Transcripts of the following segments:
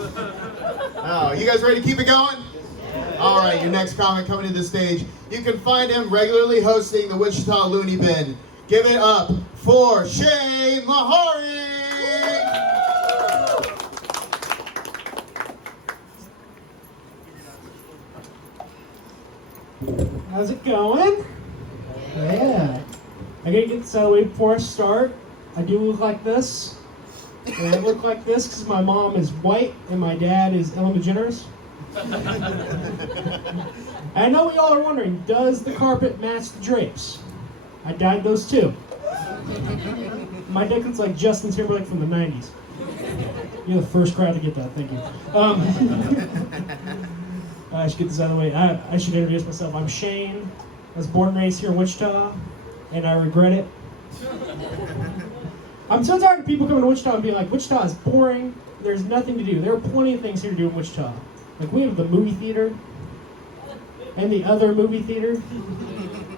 Oh, you guys ready to keep it going? All right, your next comic coming to the stage. You can find him regularly hosting the Wichita Looney Bin. Give it up for Shane Laughary. How's it going? Yeah. I gotta get this out of the way before I start. I do look like this. And I look like this because my mom is white and my dad is Ellen DeGeneres. I know what y'all are wondering, does the carpet match the drapes? I dyed those too. My dick looks like Justin Timberlake from the 90s. You're the first crowd to get that, thank you. I should get this out of the way. I should introduce myself. I'm Shane. I was born and raised here in Wichita, and I regret it. I'm so tired of people coming to Wichita and being like, Wichita is boring, there's nothing to do. There are plenty of things here to do in Wichita. Like, we have the movie theater, and the other movie theater,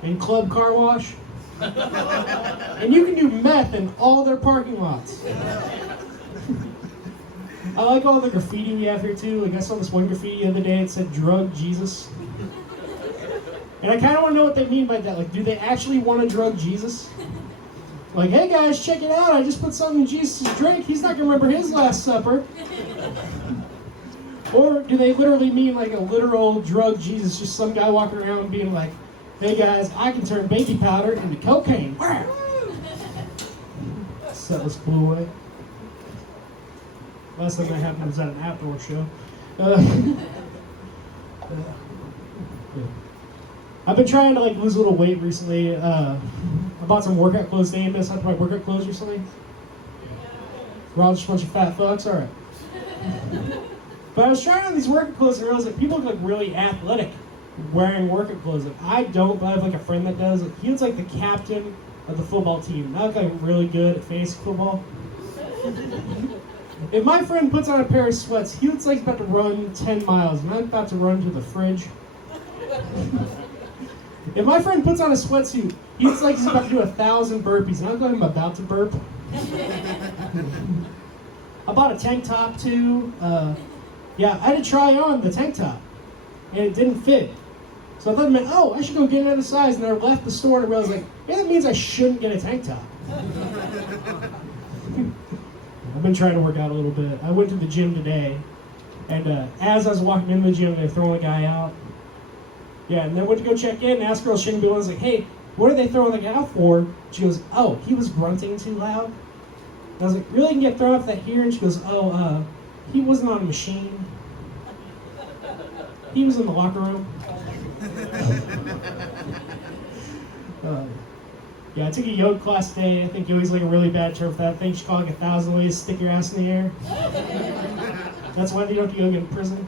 and Club Car Wash. And you can do meth in all their parking lots. I like all the graffiti we have here too. Like, I saw this one graffiti the other day, it said drug Jesus. And I kind of want to know what they mean by that. Like, do they actually want to drug Jesus? Like, hey guys, check it out, I just put something in Jesus' drink, he's not going to remember his Last Supper. Or do they literally mean like a literal drug Jesus, just some guy walking around being like, hey guys, I can turn baby powder into cocaine. So this blew away. Last time that happened was at an outdoor show. I've been trying to like lose a little weight recently. I bought some workout clothes. They missed out my workout clothes recently. We're all just a bunch of fat fucks, all right. But I was trying on these workout clothes and realized that people look like really athletic wearing workout clothes. Like, I don't, but I have like a friend that does. Like, he looks like the captain of the football team. Not like really good at fantasy football. If my friend puts on a pair of sweats, he looks like he's about to run 10 miles, and I'm about to run to the fridge. If my friend puts on a sweatsuit, he looks like he's about to do 1,000 burpees, and I'm like I'm about to burp. I bought a tank top too. Yeah, I had to try on the tank top, and it didn't fit. So I thought, man, oh, I should go get another size, and I left the store and I realized, like, yeah, that means I shouldn't get a tank top. I've been trying to work out a little bit. I went to the gym today, and as I was walking into the gym, they were throwing a guy out. Yeah, and then I went to go check in and asked girl Shane, I was like, hey, what are they throwing the guy out for? She goes, oh, he was grunting too loud. And I was like, really, you can get thrown off that here? And she goes, oh, he wasn't on a machine. He was in the locker room. Yeah, I took a yoga class today. I think yoga's like a really bad term for that. I think you should call it like 1,000 ways to stick your ass in the air. That's why they don't do yoga in prison.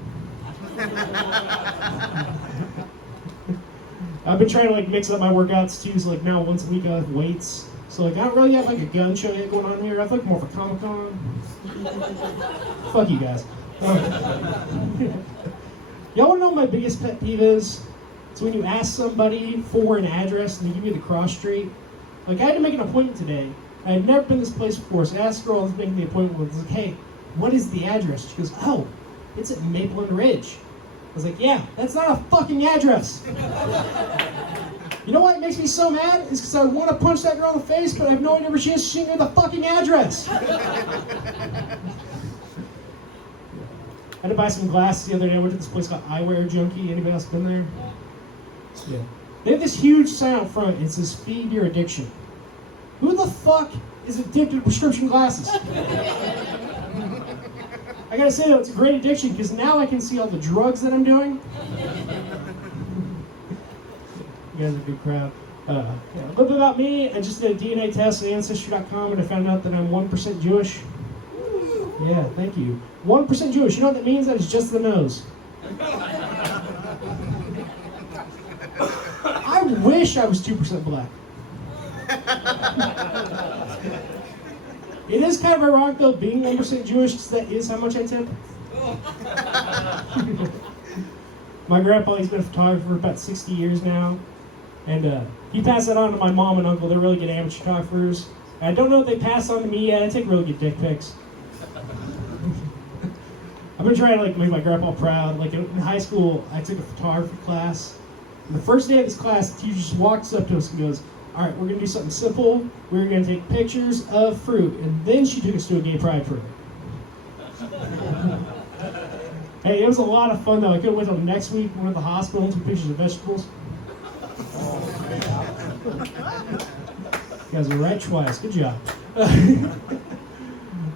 I've been trying to like mix up my workouts too, so like now once a week I have weights. So like I don't really have like a gun show yet going on here. I feel like more of a Comic-Con. Fuck you guys. Y'all wanna know what my biggest pet peeve is? It's when you ask somebody for an address and they give you the cross street. Like, I had to make an appointment today. I had never been to this place before, so I asked the girl I was making the appointment with, I was like, hey, what is the address? She goes, oh, it's at Maple and Ridge. I was like, yeah, that's not a fucking address. You know what makes me so mad? Is because I want to punch that girl in the face, but I have no idea where she is. She knew the fucking address. I had to buy some glasses the other day. I went to this place called Eyewear Junkie. Anybody else been there? Yeah. They have this huge sign out front. It says, feed your addiction. Who the fuck is addicted to prescription glasses? I gotta say though, it's a great addiction because now I can see all the drugs that I'm doing. You guys are a good crowd. Yeah, a little bit about me. I just did a DNA test on Ancestry.com and I found out that I'm 1% Jewish. Yeah, thank you. 1% Jewish. You know what that means? That is just the nose. I wish I was 2% black. It is kind of ironic though, being 1% Jewish, because that is how much I tip. My grandpa, he's been a photographer for about 60 years now. And he passed that on to my mom and uncle. They're really good amateur photographers. And I don't know if they passed on to me yet. I take really good dick pics. I've been trying to like make my grandpa proud. Like in high school, I took a photography class. And the first day of this class, the teacher just walks up to us and goes, "All right, we're gonna do something simple. We're gonna take pictures of fruit." And then she took us to a gay pride parade. Hey, it was a lot of fun though. I could have wait till next week. Went to the hospital and took pictures of vegetables. You guys were right twice. Good job.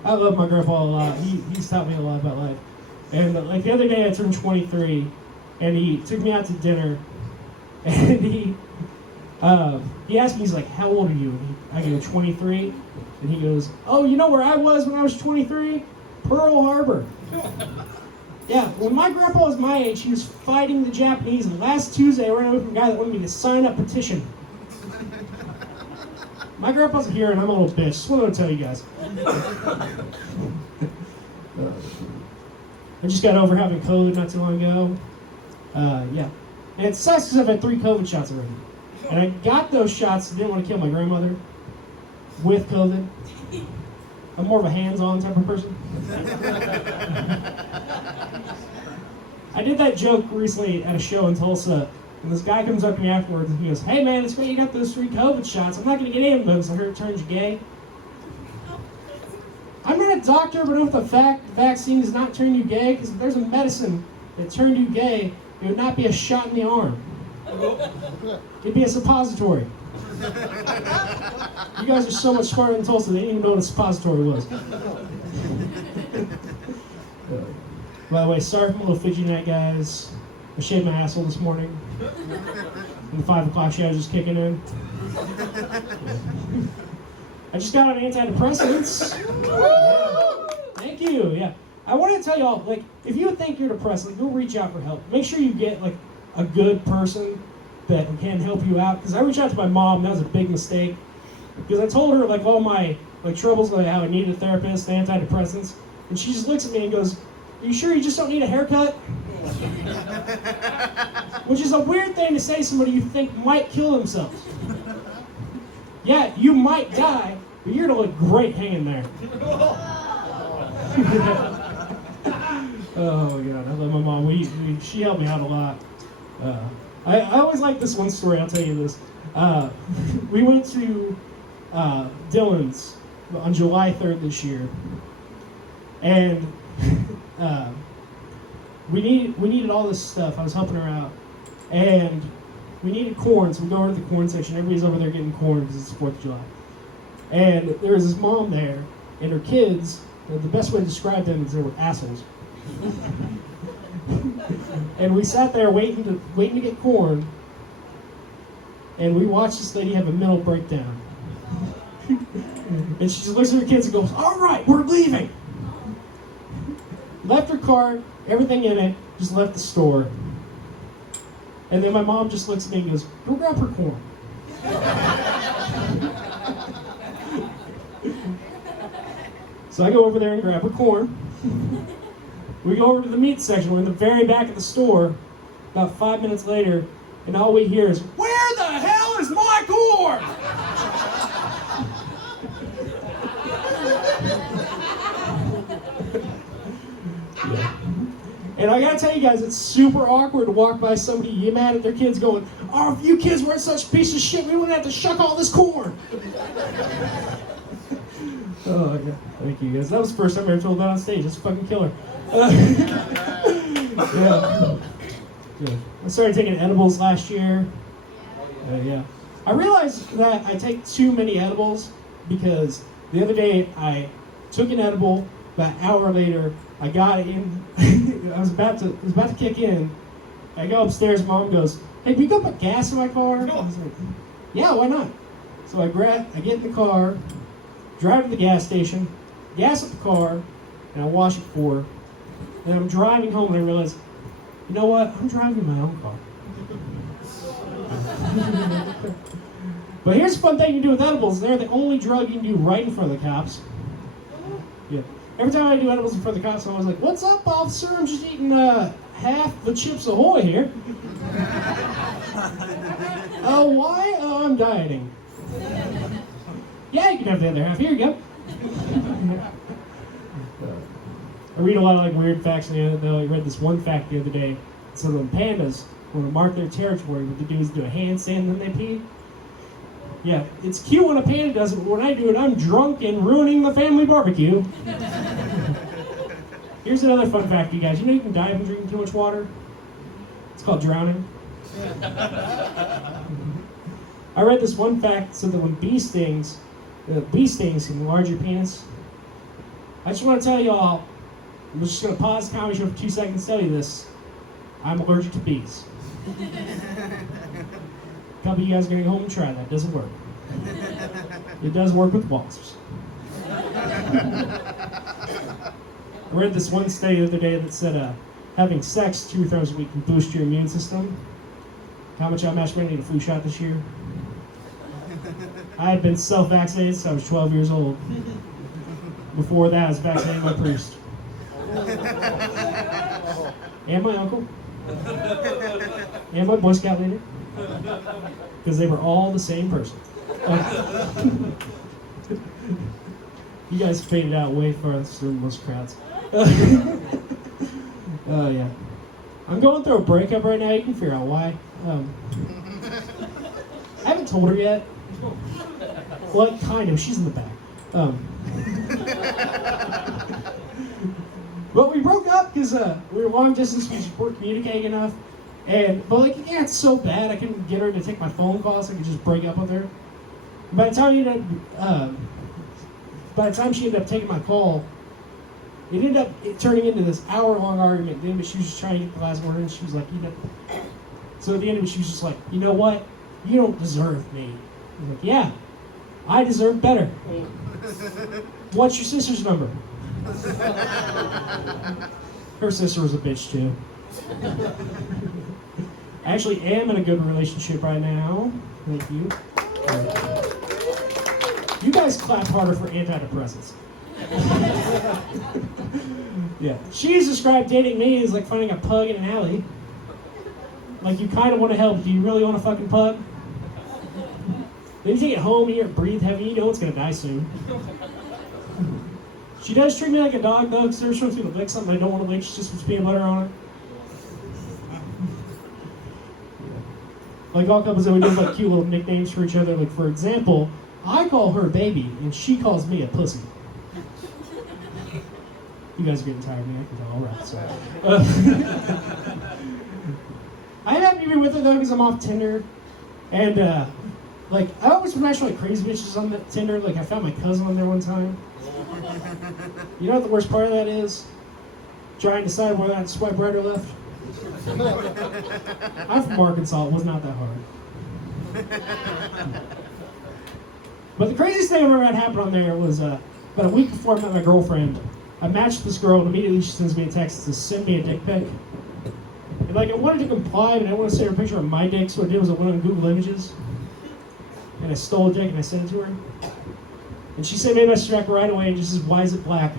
I love my grandpa a lot. He's taught me a lot about life. And like the other day, I turned 23, and he took me out to dinner, and he asked me, he's like, "How old are you?" And I go, 23, and he goes, "Oh, you know where I was when I was 23? Pearl Harbor." Yeah, when my grandpa was my age, he was fighting the Japanese, and last Tuesday I ran away from a guy that wanted me to sign a petition. My grandpa's a hero, and I'm a little bitch. Just wanted to tell you guys. I just got over having COVID not too long ago. Yeah. And it sucks because I've had 3 COVID shots already. And I got those shots, didn't want to kill my grandmother with COVID. I'm more of a hands-on type of person. I did that joke recently at a show in Tulsa, and this guy comes up to me afterwards and he goes, "Hey man, it's great you got those 3 COVID shots. I'm not going to get any of them because I heard it turns you gay." I'm not a doctor, but if the vaccine does not turn you gay, because if there's a medicine that turned you gay, it would not be a shot in the arm. It'd be a suppository. You guys are so much smarter than Tulsa, they didn't even know what a suppository was. By the way, sorry if I'm a little fidgety tonight, guys. I shaved my asshole this morning. And the 5 o'clock shadow just kicking in. I just got on antidepressants. Yeah. Thank you. Yeah. I wanted to tell y'all, like, if you think you're depressed, like, go reach out for help. Make sure you get like a good person that can help you out. Because I reached out to my mom, that was a big mistake. Because I told her like all my like troubles, like how I needed a therapist, antidepressants, and she just looks at me and goes, "Are you sure you just don't need a haircut?" Which is a weird thing to say to somebody you think might kill themselves. Yeah, you might die, but you're gonna look great hanging there. Oh God, I love my mom. She helped me out a lot. I always like this one story. I'll tell you this. We went to Dylan's on July 3rd this year, and we needed all this stuff. I was helping her out, and we needed corn, so we go over to the corn section. Everybody's over there getting corn because it's 4th of July. And there was this mom there, and her kids, the best way to describe them is they were assholes. And we sat there waiting to get corn, and we watched this lady have a mental breakdown. And she just looks at her kids and goes, "All right, we're leaving." Left her cart, everything in it, just left the store. And then my mom just looks at me and goes, "Go grab her corn." So I go over there and grab her corn. We go over to the meat section. We're in the very back of the store. About 5 minutes later, and all we hear is, "Where the hell is my corn?" Yeah. And I gotta tell you guys, it's super awkward to walk by somebody, you mad at their kids going, "Oh, if you kids weren't such piece of shit, we wouldn't have to shuck all this corn." Oh, yeah. Thank you guys. That was the first time I ever told that on stage. That's a fucking killer. Yeah. Good. I started taking edibles last year. Yeah. I realized that I take too many edibles because the other day I took an edible. About an hour later, I got in. I was about to kick in. I go upstairs. Mom goes, "Hey, can you go put gas in my car?" I was like, "Yeah, why not?" So I get in the car, drive to the gas station, gas up the car, and I wash it for her. And I'm driving home and I realize, you know what? I'm driving my own car. But here's a fun thing you can do with edibles. They're the only drug you can do right in front of the cops. Yeah. Every time I do edibles in front of the cops, I'm always like, "What's up, officer? I'm just eating half the Chips Ahoy here." "Oh, why? Oh, I'm dieting." "Yeah, you can have the other half. Here you go." I read a lot of like weird facts on the internet though. I read this one fact the other day. So when pandas want to mark their territory, what they do is do a handstand and then they pee. Yeah, it's cute when a panda does it, but when I do it, I'm drunk and ruining the family barbecue. Here's another fun fact, you guys. You know you can die from drinking too much water? It's called drowning. I read this one fact so that when bee stings can enlarge your penis. I just want to tell you all, I'm just going to pause the comedy show for 2 seconds to tell you this. I'm allergic to bees. A couple of you guys are going to go home and try that. It doesn't work. It does work with wasps. I read this one study the other day that said having sex 2 times a week can boost your immune system. How much I'm actually need a flu shot this year? I had been self-vaccinated since I was 12 years old. Before that, I was vaccinated by a priest. And my uncle. And my Boy Scout leader. Because they were all the same person. You guys faded out way faster than most crowds. Yeah. I'm going through a breakup right now. You can figure out why. I haven't told her yet. Well, kind of. She's in the back. But we broke up because we were long distance. We just weren't communicating enough. But like, yeah, it's so bad. I couldn't get her to take my phone calls. So I could just break up with her. By the time she ended up taking my call, it ended up turning into this hour-long argument. At the end, but she was just trying to get the last word, and she was like, So at the end of it, she was just like, you know what? You don't deserve me. I was like, yeah, I deserve better. What's your sister's number? Her sister was a bitch too. I actually am in a good relationship right now. Thank you. You guys clap harder for antidepressants. Yeah. She's described dating me as like finding a pug in an alley. Like, you kind of want to help. Do you really want a fucking pug? Then you take it home, you hear it breathe heavy, you know it's going to die soon. She does treat me like a dog, though, because every time she wants me to lick something I don't want to lick, she just puts peanut butter on it. Like, all couples, we do like cute little nicknames for each other. Like, for example, I call her baby, and she calls me a pussy. You guys are getting tired of me, I can tell. All right, so. I'm happy to be with her, though, because I'm off Tinder. And, like, I always match like crazy bitches on that Tinder. Like, I found my cousin on there one time. You know what the worst part of that is? Trying to decide whether I'd swipe right or left. I'm from Arkansas. It was not that hard. But the craziest thing I remember that happened on there was about a week before I met my girlfriend. I matched this girl, and immediately she sends me a text to send me a dick pic. And like, I wanted to comply, but I didn't want to send her a picture of my dick, so what I did was I went on Google Images, and I stole a dick and I sent it to her. And she sent me a message back right away and just says, "Why is it black?"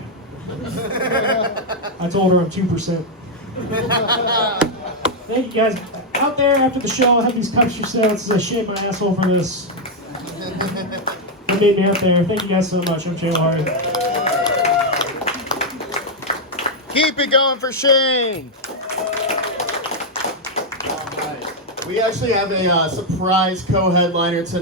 I told her I'm 2%. Thank you guys. Out there after the show, I have these cups for sale. I shaved my asshole for this. They made me out there. Thank you guys so much. I'm Jay Laughary. Keep it going for Shane. All right. We actually have a surprise co-headliner tonight.